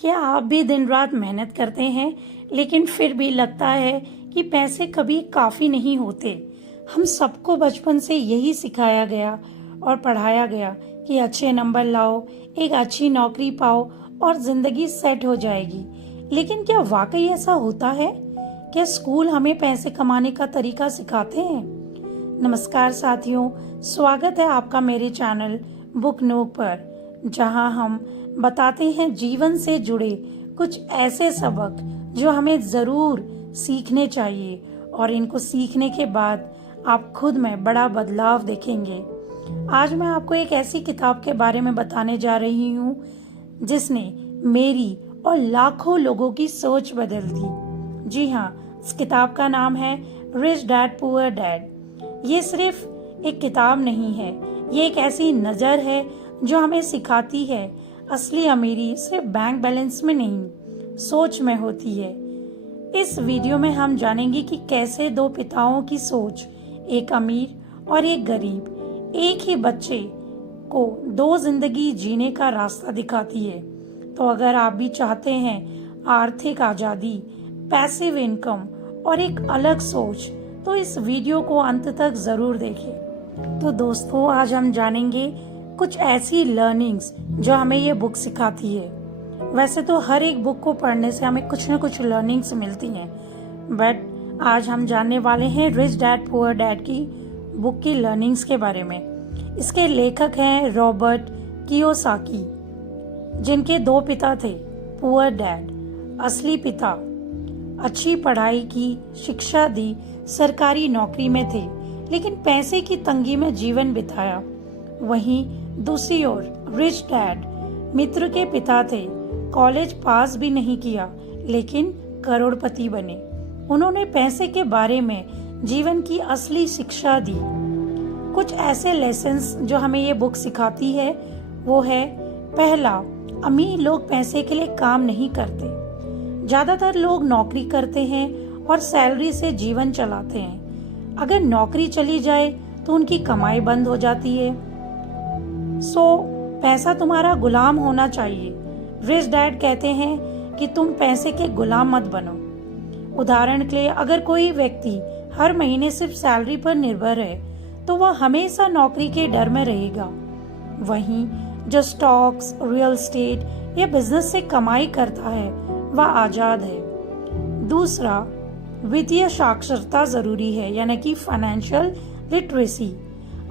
क्या आप भी दिन रात मेहनत करते हैं लेकिन फिर भी लगता है कि पैसे कभी काफ़ी नहीं होते। हम सबको बचपन से यही सिखाया गया और पढ़ाया गया कि अच्छे नंबर लाओ, एक अच्छी नौकरी पाओ और ज़िंदगी सेट हो जाएगी। लेकिन क्या वाकई ऐसा होता है? क्या स्कूल हमें पैसे कमाने का तरीका सिखाते हैं? नमस्कार साथियों, स्वागत है आपका मेरे चैनल बुक नोक पर, जहां हम बताते हैं जीवन से जुड़े कुछ ऐसे सबक जो हमें ज़रूर सीखने चाहिए और इनको सीखने के बाद आप खुद में बड़ा बदलाव देखेंगे। आज मैं आपको एक ऐसी किताब के बारे में बताने जा रही हूँ जिसने मेरी और लाखों लोगों की सोच बदल दी। जी हाँ, इस किताब का नाम है रिच डैड पुअर डैड। ये सिर्फ एक किताब नहीं है, ये एक ऐसी नज़र है जो हमें सिखाती है असली अमीरी सिर्फ बैंक बैलेंस में नहीं, सोच में होती है। इस वीडियो में हम जानेंगे कि कैसे दो पिताओं की सोच, एक अमीर और एक गरीब, एक ही बच्चे को दो जिंदगी जीने का रास्ता दिखाती है। तो अगर आप भी चाहते हैं आर्थिक आजादी, पैसिव इनकम और एक अलग सोच, तो इस वीडियो को अंत तक जरूर देखें। तो दोस्तों, आज हम जानेंगे कुछ ऐसी लर्निंग्स जो हमें ये बुक सिखाती है। वैसे तो हर एक बुक को पढ़ने से हमें कुछ न कुछ लर्निंग्स मिलती हैं, बट आज हम जानने वाले हैं रिच डैड पुअर डैड की बुक की लर्निंग्स के बारे में। इसके लेखक हैं रॉबर्ट कियोसाकी, जिनके दो पिता थे। पुअर डैड, असली पिता, अच्छी पढ़ाई की, शिक्षा दी, सरकारी नौकरी में थे, लेकिन पैसे की तंगी में जीवन बिताया। वहीं दूसरी ओर रिच डैड, मित्र के पिता थे, कॉलेज पास भी नहीं किया लेकिन करोड़पति बने। उन्होंने पैसे के बारे में जीवन की असली शिक्षा दी। कुछ ऐसे लेसन्स जो हमें ये बुक सिखाती है वो है, पहला, अमीर लोग पैसे के लिए काम नहीं करते। ज्यादातर लोग नौकरी करते हैं और सैलरी से जीवन चलाते हैं। अगर नौकरी चली जाए तो उनकी कमाई बंद हो जाती है। पैसा तुम्हारा गुलाम होना चाहिए। रिच डैड कहते हैं कि तुम पैसे के गुलाम मत बनो। उदाहरण के लिए, अगर कोई व्यक्ति हर महीने सिर्फ सैलरी पर निर्भर है तो वह हमेशा नौकरी के डर में रहेगा। वहीं जो स्टॉक्स, रियल एस्टेट या बिजनेस से कमाई करता है वह आजाद है। दूसरा, वित्तीय साक्षरता जरूरी है, यानी कि फाइनेंशियल लिटरेसी।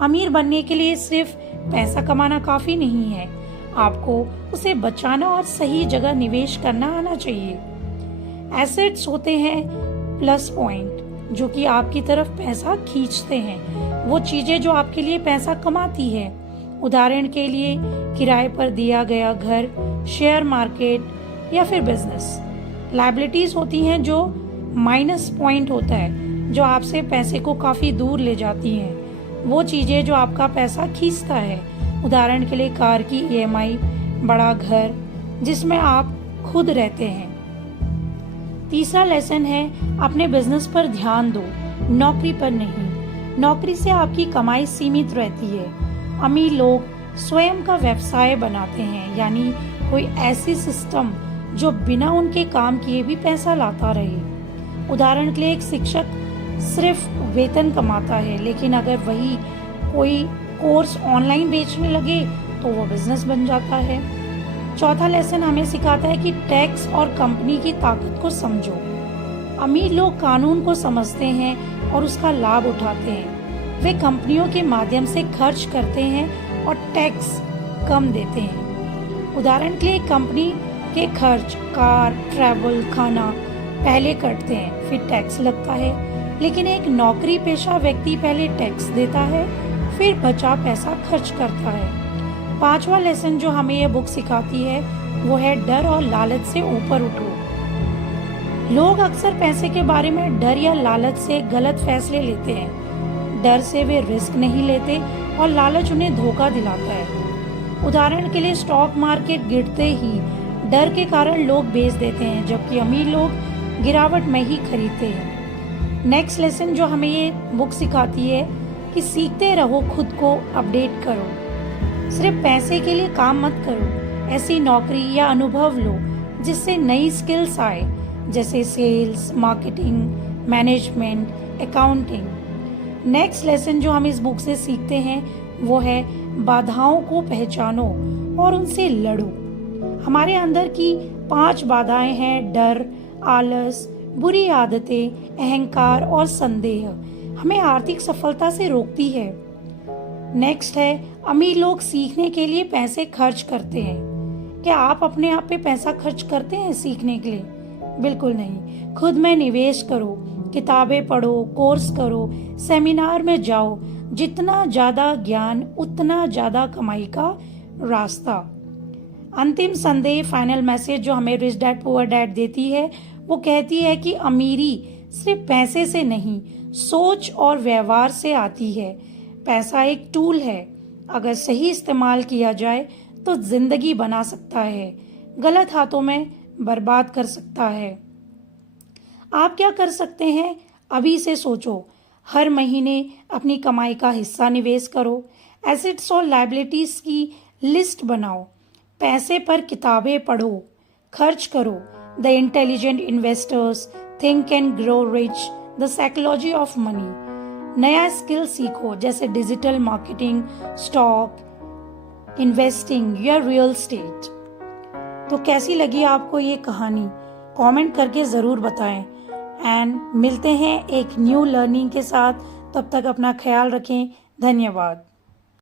अमीर बनने के लिए सिर्फ पैसा कमाना काफी नहीं है, आपको उसे बचाना और सही जगह निवेश करना आना चाहिए। एसेट्स होते हैं प्लस पॉइंट, जो कि आपकी तरफ पैसा खींचते हैं, वो चीजें जो आपके लिए पैसा कमाती है। उदाहरण के लिए, किराए पर दिया गया घर, शेयर मार्केट या फिर बिजनेस। लायबिलिटीज होती हैं जो माइनस पॉइंट होता है, जो आपसे पैसे को काफी दूर ले जाती हैं, वो चीजें जो आपका पैसा खींचता है। उदाहरण के लिए, कार की ईएमआई, बड़ा घर जिसमें आप खुद रहते हैं। तीसरा लेसन है, अपने बिजनेस पर ध्यान दो, नौकरी पर नहीं। नौकरी से आपकी कमाई सीमित रहती है। अमीर लोग स्वयं का व्यवसाय बनाते हैं, यानी कोई ऐसी सिस्टम जो बिना उनके काम किए भी पैसा लाता रहे। उदाहरण के लिए, एक शिक्षक सिर्फ वेतन कमाता है, लेकिन अगर वही कोई कोर्स ऑनलाइन बेचने लगे तो वो बिजनेस बन जाता है। चौथा लेसन हमें सिखाता है कि टैक्स और कंपनी की ताकत को समझो। अमीर लोग कानून को समझते हैं और उसका लाभ उठाते हैं। वे कंपनियों के माध्यम से खर्च करते हैं और टैक्स कम देते हैं। उदाहरण के लिए, कंपनी के खर्च, कार, ट्रैवल, खाना पहले कटते हैं, फिर टैक्स लगता है। लेकिन एक नौकरी पेशा व्यक्ति पहले टैक्स देता है, फिर बचा पैसा खर्च करता है। पांचवा लेसन जो हमें यह बुक सिखाती है वो है, डर और लालच से ऊपर उठो। लोग अक्सर पैसे के बारे में डर या लालच से गलत फैसले लेते हैं। डर से वे रिस्क नहीं लेते और लालच उन्हें धोखा दिलाता है। उदाहरण के लिए, स्टॉक मार्केट गिरते ही डर के कारण लोग बेच देते हैं, जबकि अमीर लोग गिरावट में ही खरीदते हैं। नेक्स्ट लेसन जो हमें ये बुक सिखाती है कि सीखते रहो, खुद को अपडेट करो। सिर्फ पैसे के लिए काम मत करो, ऐसी नौकरी या अनुभव लो जिससे नई स्किल्स आए, जैसे sales, marketing, management, accounting. Next lesson जो हम इस बुक से सीखते हैं वो है बाधाओं को पहचानो और उनसे लड़ो। हमारे अंदर की 5 बाधाएं हैं: डर, आलस, बुरी आदतें, अहंकार और संदेह। हमें आर्थिक सफलता से रोकती है। नेक्स्ट है, अमीर लोग सीखने के लिए पैसे खर्च करते हैं। क्या आप अपने आप पे पैसा खर्च करते हैं सीखने के लिए? बिल्कुल नहीं। खुद में निवेश करो, किताबें पढ़ो, कोर्स करो, सेमिनार में जाओ। जितना ज्यादा ज्ञान उतना ज्यादा कमाई का रास्ता। अंतिम संदेश, फाइनल मैसेज जो हमें रिच डैड पुअर डैड देती है, वो कहती है कि अमीरी सिर्फ पैसे से नहीं, सोच और व्यवहार से आती है। पैसा एक टूल है, अगर सही इस्तेमाल किया जाए तो जिंदगी बना सकता है, गलत हाथों में बर्बाद कर सकता है। आप क्या कर सकते हैं? अभी से सोचो। हर महीने अपनी कमाई का हिस्सा निवेश करो। एसेट्स और लायबिलिटीज की लिस्ट बनाओ। पैसे पर किताबें पढ़ो, खर्च करो। The intelligent investors, think and grow rich, the psychology of money. नया स्किल सीखो, जैसे डिजिटल मार्केटिंग, स्टॉक, इन्वेस्टिंग या रियल एस्टेट। तो कैसी लगी आपको ये कहानी? कमेंट करके ज़रूर बताएं। एंड मिलते हैं एक न्यू लर्निंग के साथ। तब तक अपना ख्याल रखें। धन्यवाद।